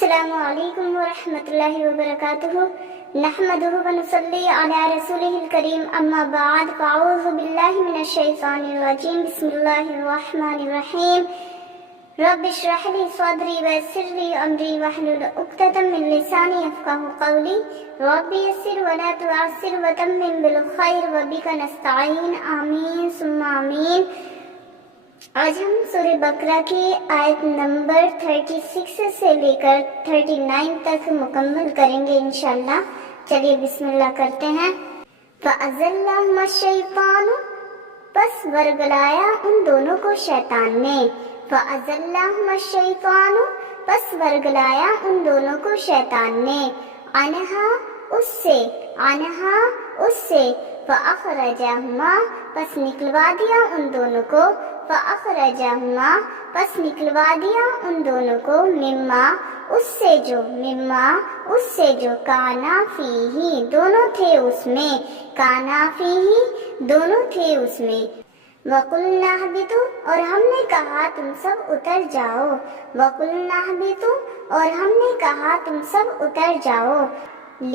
السلام علیکم ورحمۃ اللہ وبرکاتہ نحمدہ ونصلی علی رسولہ الکریم اما بعد فاعوذ باللہ من الشیطان الرجیم بسم اللہ الرحمن الرحیم رب اشرح لی صدری ویسر لی امری واحلل عقدۃ من لسانی یفقہوا قولی رب یسر ولا تعسر وتمم بالخیر وبک نستعین آمین ثم آمین۔ آج ہم سورہ بقرہ کی آیت نمبر 36 سے لے کر 39 تک مکمل کریں گے انشاءاللہ۔ چلیے بسم اللہ کرتے ہیں۔ فَأَزَلَّهُمَا الشَّيْطَانُ پس ورگلایا ان دونوں کو شیطان نے۔ فَأَزَلَّهُمَا الشَّيْطَانُ پس ورگلایا ان دونوں کو شیطان نے، عنہا اس سے، فَأَخْرَجَهُمَا پس نکلوا دیا ان دونوں کو، فَأَخْرَجَهُمَا پس نکلوا دیا ان دونوں کو، مما اس سے جو کانا فیہ دونوں تھے اس میں، کانا فیہ دونوں تھے اس میں۔ وَقُلْنَا اهْبِطُوا اور ہم نے کہا تم سب اتر جاؤ، وَقُلْنَا اهْبِطُوا اور ہم نے کہا تم سب اتر جاؤ،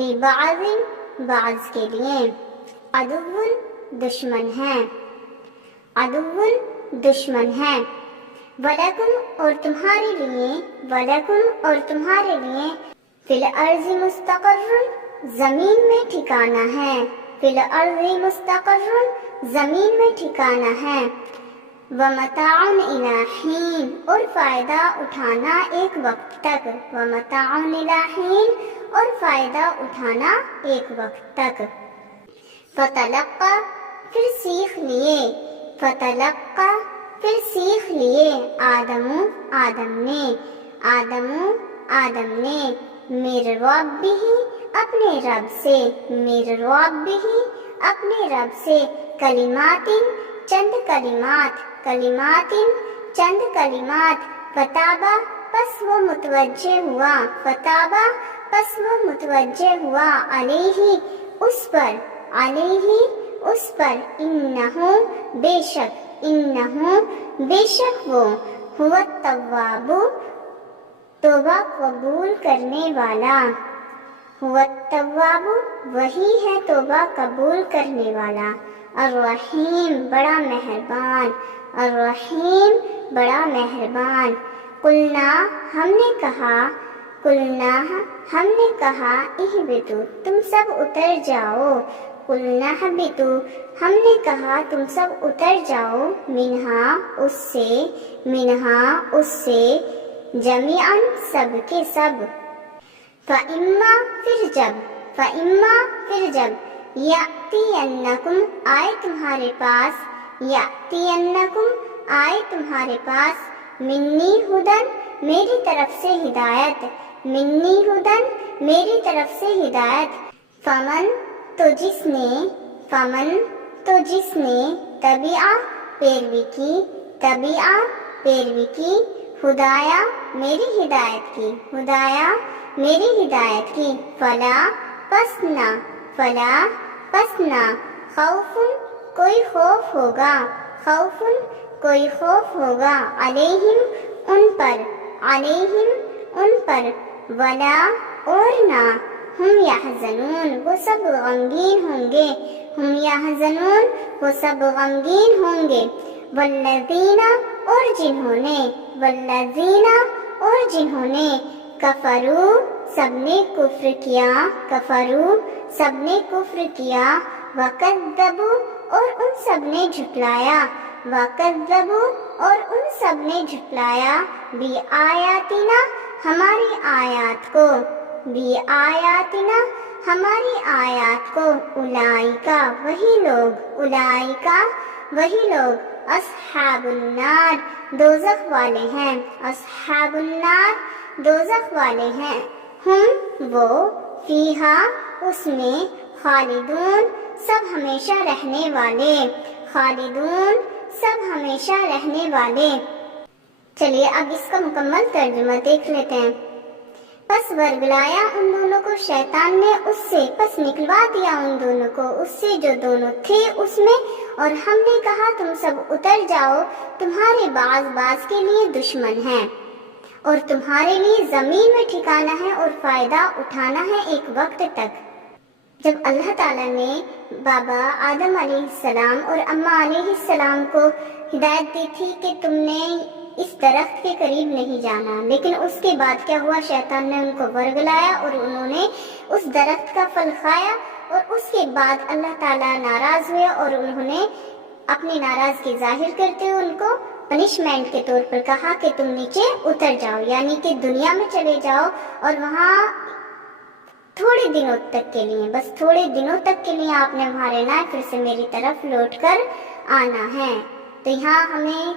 لِبَعْضٍ بعض کے لیے، عدو دشمن ہیں، وَلَكُمْ اور تمہارے لیے، فِي الْأَرْضِ مُسْتَقَرٌّ زمین میں ٹھکانا ہے، فِي الْأَرْضِ مُسْتَقَرٌّ زمین میں ٹھکانا ہے، وَمَتَاعٌ إِلَىٰ حِينٍ اور فائدہ اٹھانا ایک وقت تک، وَمَتَاعٌ إِلَىٰ حِينٍ اور فائدہ اٹھانا ایک وقت تک۔ فَتَلَقَّى پھر سیکھ لیے آدم نے مِن رَبِّهِ اپنے رب سے کلمات چند کلمات، فتابا پس وہ متوجہ ہوا علیہ اس پر انہو بے شک وہ ہوا التواب توبہ قبول کرنے والا، ہوا التواب وہی ہے توبہ قبول کرنے والا، الرحیم بڑا مہربان، قلنا ہم نے کہا اہبطوا تم سب اتر جاؤ، قلنا اہبطوا ہم نے کہا تم سب اتر جاؤ، منہا اس سے جمیعاً سب کے سب، فَإِمَّا پھر جب یأتینکم آئے تمہارے پاس منی ہدن میری طرف سے ہدایت، فمن تو جس نے تبعہ پیروی کی ہدایا میری ہدایت کی، فلا پس نہ خوف کوئی خوف ہوگا علیہم ان پر ولا اور نہ ہم یحزنون وہ سب غمگین ہوں گے، والذین اور جنہوں نے کفروا سب نے کفر کیا، وکذبوا اور ان سب نے جھٹلایا، بِآیاتنا ہماری آیات کو، اولئک وہی لوگ اصحاب النار دوزخ والے ہیں، ہم وہ فیہا اس میں خالدون سب ہمیشہ رہنے والے۔ چلیے اب اس کا مکمل ترجمہ دیکھ لیتے ہیں۔ پس ورگلایا ان دونوں کو شیطان نے اس سے، پس نکلوا دیا ان دونوں کو اس سے جو دونوں تھے اس میں، اور ہم نے کہا تم سب اتر جاؤ، تمہارے بعض کے لیے دشمن ہیں، اور تمہارے لیے زمین میں ٹھکانا ہے اور فائدہ اٹھانا ہے ایک وقت تک۔ جب اللہ تعالیٰ نے بابا آدم علیہ السلام اور اماں علیہ السلام کو ہدایت دی تھی کہ تم نے اس درخت کے قریب نہیں جانا، لیکن اس کے بعد کیا ہوا؟ شیطان نے ان کو ورگلایا اور انہوں نے اس درخت کا پھل کھایا، اور اس کے بعد اللہ تعالیٰ ناراض ہوئے اور انہوں نے اپنی ناراضگی ظاہر کرتے ہوئے ان کو پنشمنٹ کے طور پر کہا کہ تم نیچے اتر جاؤ، یعنی کہ دنیا میں چلے جاؤ اور وہاں تھوڑے دنوں تک کے لیے، بس تھوڑے دنوں تک کے لیے آپ نے وہاں رہنا ہے، پھر سے میری طرف لوٹ کر آنا ہے۔ تو یہاں ہمیں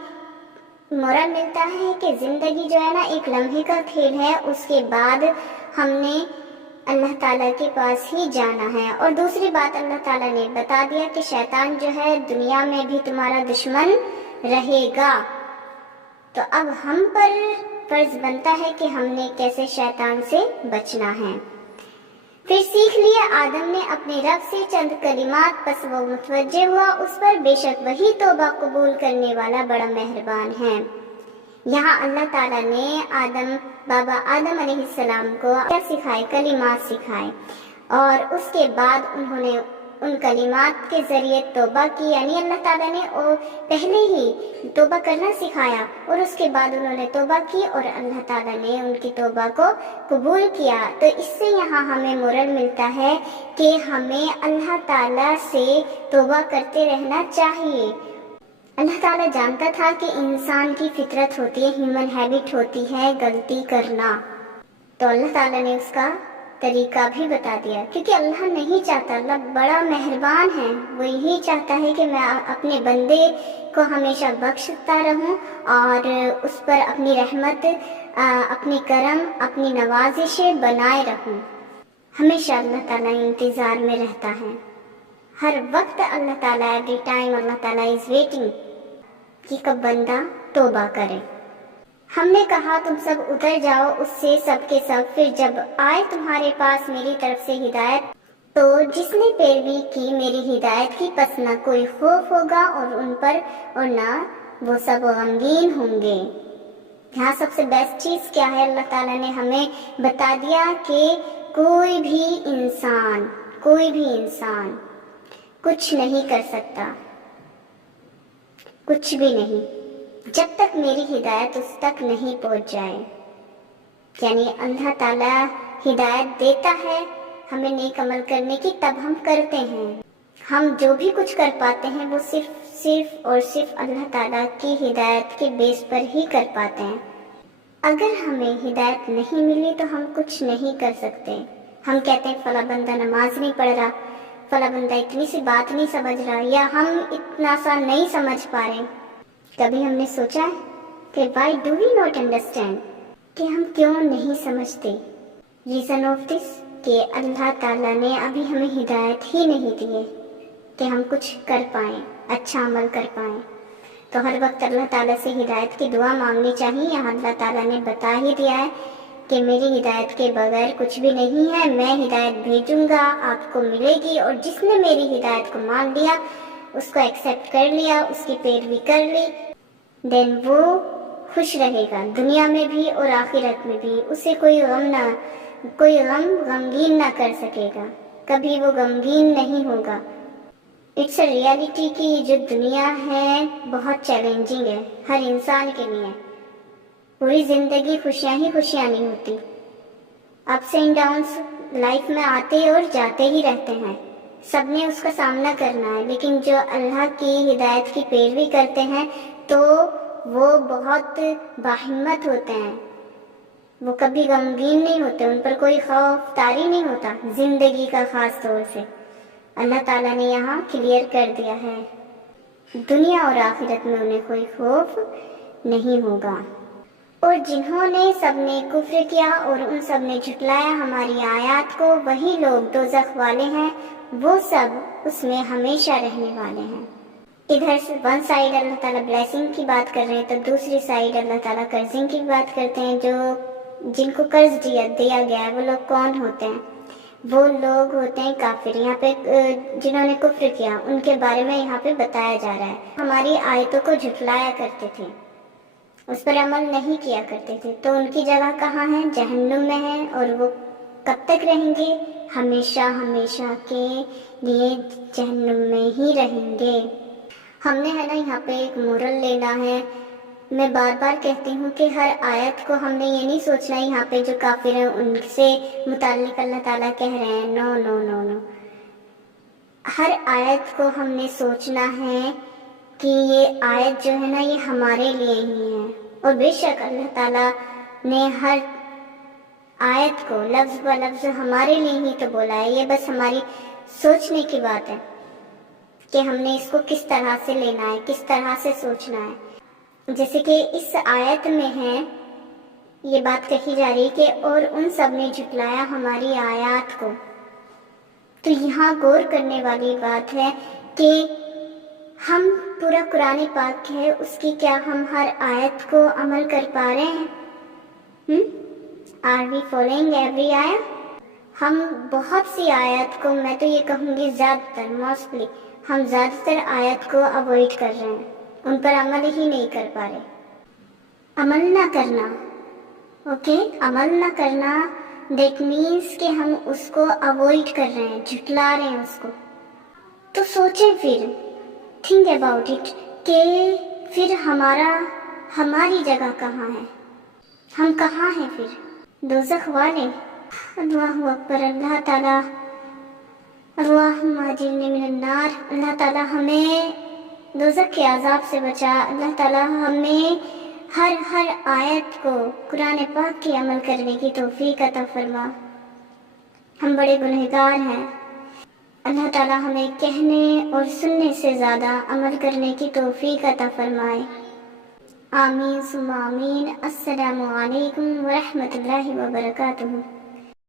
مورل ملتا ہے کہ زندگی جو ہے نا ایک لمحے کا کھیل ہے، اس کے بعد ہم نے اللہ تعالیٰ کے پاس ہی جانا ہے۔ اور دوسری بات اللہ تعالیٰ نے بتا دیا کہ شیطان جو ہے دنیا میں بھی تمہارا دشمن رہے گا، تو اب ہم پر فرض بنتا ہے کہ ہم نے کیسے شیطان سے بچنا ہے۔ پھر سیکھ لیا آدم نے اپنے رب سے چند کلمات، پس وہ متوجہ ہوا اس پر، بے شک وہی توبہ قبول کرنے والا بڑا مہربان ہے۔ یہاں اللہ تعالیٰ نے بابا آدم علیہ السلام کو کیا سکھائے؟ کلمات سکھائے، اور اس کے بعد انہوں نے ان کلمات کے ذریعے توبہ کی، یعنی اللہ تعالیٰ نے پہلے ہی توبہ کرنا سکھایا اور اس کے بعد انہوں نے توبہ کی اور اللہ تعالیٰ نے ان کی توبہ کو قبول کیا۔ تو اس سے یہاں ہمیں مورل ملتا ہے کہ ہمیں اللہ تعالیٰ سے توبہ کرتے رہنا چاہیے۔ اللہ تعالیٰ جانتا تھا کہ انسان کی فطرت ہوتی ہے، ہیومن ہیبٹ ہوتی ہے غلطی کرنا، تو اللہ تعالیٰ نے اس کا طریقہ بھی بتا دیا، کیونکہ اللہ نہیں چاہتا، اللہ بڑا مہربان ہے، وہ یہی چاہتا ہے کہ میں اپنے بندے کو ہمیشہ بخشتا رہوں اور اس پر اپنی رحمت، اپنی کرم، اپنی نوازشیں بنائے رہوں۔ ہمیشہ اللہ تعالیٰ انتظار میں رہتا ہے، ہر وقت اللہ تعالیٰ، ایوری ٹائم اللہ تعالیٰ از ویٹنگ کہ کب بندہ توبہ کرے۔ ہم نے کہا تم سب اتر جاؤ اس سے سب کے سب، پھر جب آئے تمہارے پاس میری طرف سے ہدایت، تو جس نے پیروی کی میری ہدایت کی، پس نہ کوئی خوف ہوگا اور ان پر، اور نہ وہ سب غمگین ہوں گے۔ یہاں سب سے بیسٹ چیز کیا ہے؟ اللہ تعالیٰ نے ہمیں بتا دیا کہ کوئی بھی انسان کچھ نہیں کر سکتا، کچھ بھی نہیں، جب تک میری ہدایت اس تک نہیں پہنچ جائے۔ یعنی اللہ تعالیٰ ہدایت دیتا ہے ہمیں نیک عمل کرنے کی، تب ہم کرتے ہیں۔ ہم جو بھی کچھ کر پاتے ہیں وہ صرف اور صرف اللہ تعالیٰ کی ہدایت کے بیس پر ہی کر پاتے ہیں۔ اگر ہمیں ہدایت نہیں ملی تو ہم کچھ نہیں کر سکتے۔ ہم کہتے ہیں فلاں بندہ نماز نہیں پڑھ رہا، فلاں بندہ اتنی سی بات نہیں سمجھ رہا، یا ہم اتنا سا نہیں سمجھ پا رہے۔ کبھی ہم نے سوچا ہے کہ why do we not understand، کہ ہم کیوں نہیں سمجھتے؟ ریزن آف دس کہ اللہ تعالیٰ نے ابھی ہمیں ہدایت ہی نہیں دی ہے کہ ہم کچھ کر پائیں، اچھا عمل کر پائیں۔ تو ہر وقت اللہ تعالیٰ سے ہدایت کی دعا مانگنی چاہیے۔ یہاں اللہ تعالیٰ نے بتا ہی دیا ہے کہ میری ہدایت کے بغیر کچھ بھی نہیں ہے، میں ہدایت بھیجوں گا، آپ کو ملے گی، اور جس نے میری ہدایت کو مان لیا، اس کو ایکسیپٹ کر لیا، اس کی پیروی کر لی، دین وہ خوش رہے گا دنیا میں بھی اور آخرت میں بھی۔ اسے کوئی غمگین نہ کر سکے گا، کبھی وہ غمگین نہیں ہوگا۔ اٹس اے ریالٹی کی جو دنیا ہے بہت چیلنجنگ ہے ہر انسان کے لیے۔ پوری زندگی خوشیاں ہی خوشیاں نہیں ہوتی، اپس اینڈ ڈاؤنس لائف میں آتے اور جاتے ہی رہتے ہیں، سب نے اس کا سامنا کرنا ہے۔ لیکن جو اللہ کی ہدایت کی پیروی کرتے ہیں تو وہ بہت باہمت ہوتے ہیں، وہ کبھی غمگین نہیں ہوتے، ان پر کوئی خوف طاری نہیں ہوتا زندگی کا۔ خاص طور سے اللہ تعالیٰ نے یہاں کلیئر کر دیا ہے، دنیا اور آخرت میں انہیں کوئی خوف نہیں ہوگا۔ اور جنہوں نے سب نے کفر کیا اور ان سب نے جھٹلایا ہماری آیات کو، وہی لوگ دوزخ والے ہیں، وہ سب اس میں ہمیشہ رہنے والے ہیں۔ ادھر سے ون سائیڈ اللہ تعالیٰ بلیسنگ کی بات کر رہے ہیں تو دوسری سائیڈ اللہ تعالیٰ قرضنگ کی بات کرتے ہیں۔ جن کو قرض دیا گیا ہے وہ لوگ کون ہوتے ہیں؟ وہ لوگ ہوتے ہیں کافر۔ یہاں پہ جنہوں نے کفر کیا ان کے بارے میں یہاں پہ بتایا جا رہا ہے، ہماری آیتوں کو جھٹلایا کرتے تھے، اس پر عمل نہیں کیا کرتے تھے، تو ان کی جگہ کہاں ہے؟ جہنم میں ہے، اور وہ کب تک رہیں گے؟ ہمیشہ ہمیشہ کے لیے جہنم میں ہی رہیں گے۔ ہم نے ہے نا یہاں پہ ایک مورل لینا ہے۔ میں بار بار کہتی ہوں کہ ہر آیت کو ہم نے یہ نہیں سوچنا یہاں پہ جو کافر ہیں ان سے متعلق اللہ تعالیٰ کہہ رہے ہیں، نو نو نو نو۔ ہر آیت کو ہم نے سوچنا ہے کہ یہ آیت جو ہے نا یہ ہمارے لیے ہی ہے، اور بے شک اللہ تعالیٰ نے ہر آیت کو لفظ بہ لفظ ہمارے لیے ہی تو بولا ہے۔ یہ بس ہماری سوچنے کی بات ہے کہ ہم نے اس کو کس طرح سے لینا ہے، کس طرح سے سوچنا ہے۔ جیسے کہ اس آیت میں ہے یہ بات کہی جا رہی کہ اور ان سب نے جھٹلایا ہماری آیات کو، تو یہاں غور کرنے والی بات ہے کہ ہم پورا قرآن پاک ہے اس کی کیا ہم ہر آیت کو عمل کر پا رہے ہیں؟ Are we following every آیت؟ ہم بہت سی آیت کو، میں تو یہ کہوں گی زیادہ تر، موسٹلی ہم زیادہ تر آیت کو اوائڈ کر رہے ہیں، ان پر عمل ہی نہیں کر پا رہے۔ عمل نہ کرنا، اوکے، عمل نہ کرنا دیٹ مینس کہ ہم اس کو اوائڈ کر رہے ہیں، جھٹلا رہے ہیں اس کو۔ تو سوچیں پھر، تھنک اباؤٹ اٹ کہ پھر ہماری جگہ کہاں ہے؟ ہم کہاں ہیں پھر؟ دوزخ والے؟ اللہ اکبر، اللہ تعالیٰ، اللہم اجرنی من النار، اللہ تعالیٰ ہمیں دوزخ کے عذاب سے بچا، اللہ تعالیٰ ہمیں ہر آیت کو قرآن پاک کی عمل کرنے کی توفیق عطا فرما۔ ہم بڑے گنہگار ہیں، اللہ تعالیٰ ہمیں کہنے اور سننے سے زیادہ عمل کرنے کی توفیق عطا فرمائے۔ آمین ثم آمین۔ السلام علیکم ورحمۃ اللہ وبرکاتہ۔